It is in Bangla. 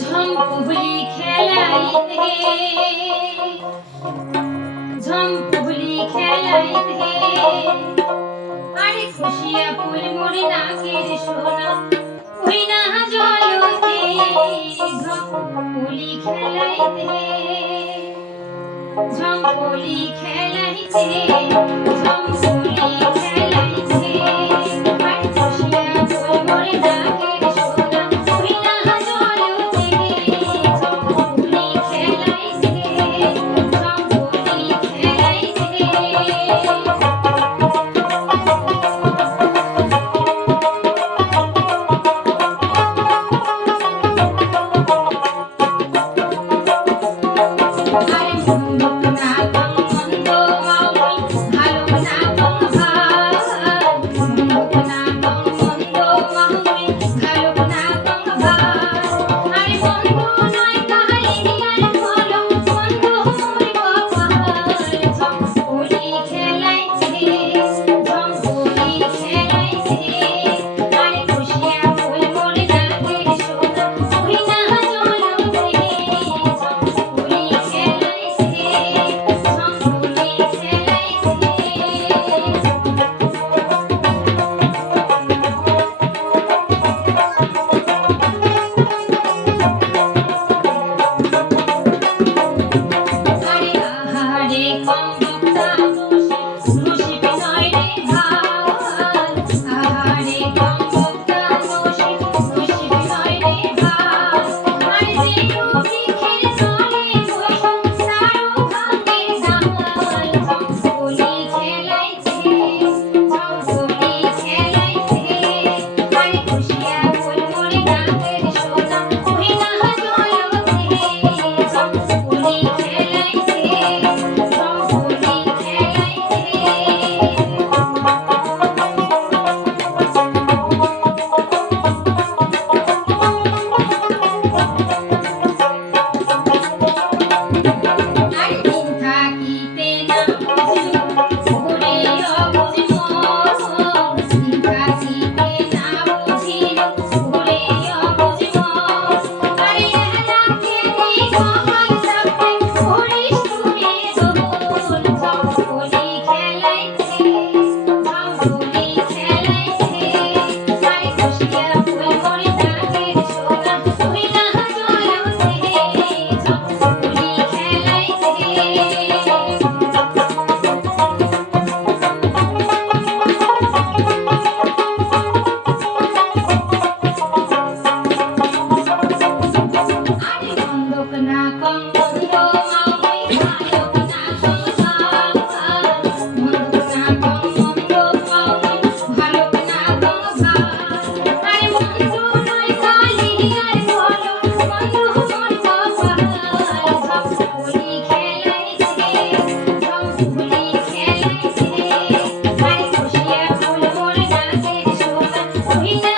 ঝম্পুলি খেলাইতে ঝম্পুলি খেলাইতে আরে খুশিয়া ফুল মোরে নাকের সোনা ওই না জলতে ঝম্পুলি খেলাইতে ঝম্পুলি খেলাইতে ঝম্পুলি খেলাইতে আরে খুশিয়া ফুল মোরে নাকের সোনা ওই না জলতে ঝম্পুলি খেলাইতে ঝম্পুলি খেলাইতে আরে মন্দ না মন্দ মাওই ভালো না ভাই মন্দ না মন্দ মাওই ভালো না ভাই আরে বন্ধু নয় কাহিনী আর বলো বন্ধু মোর কপাল ঝম্পুলি খেলাইছে ঝম্পুলি খেলাইছে আরে খুশিয়া ফুল মোর নাকের সোনা ওই না জলতে ঝম্পুলি খেলাইছে ঝম্পুলি খেলাইছে আরে আহারে কম্বক্তা রশি বিনয় রে ভাই আহারে কম্বক্তা রশি বিনয় রে ভাই আরে যেও বৃক্ষের তলে বসো তারও ভাঙে ডাল ঝম্পুলি খেলাইছে ঝম্পুলি খেলাইছে আরে খুশিয়া ফুল মোরে নাকের সোনা ওই না জলতে ঝম্পুলি খেলাইছে ঝম্পুলি খেলাইছে আরে দিন থাকিতে না বুঝিও ঘুরে অবুঝ মন দিন থাকিতে না বুঝিও ঘুরে অবুঝ মন আরে এলাকে দিগমাই সাপে ঘুরিস তুমি দোল ঝম্পুলি খেলাইছে ঝম্পুলি খেলাইছে আরে খুশিয়া ফুল মোরে নাকের সোনা ওই না জলতে ঝম্পুলি খেলাইছে আরে বন্ধক না কম বন্ধ মাওই ভালো না কম ভাই বন্ধক না কম বন্ধ মাওই ভালো না কম ভাই আরে বন্ধু নয় কালি আর বলো বন্ধু মোর কপাল ঝম্পুলি খেলাইছে ঝম্পুলি খেলাইছে আরে খুশিয়া ফুল মোর নাকের সোনা ওই না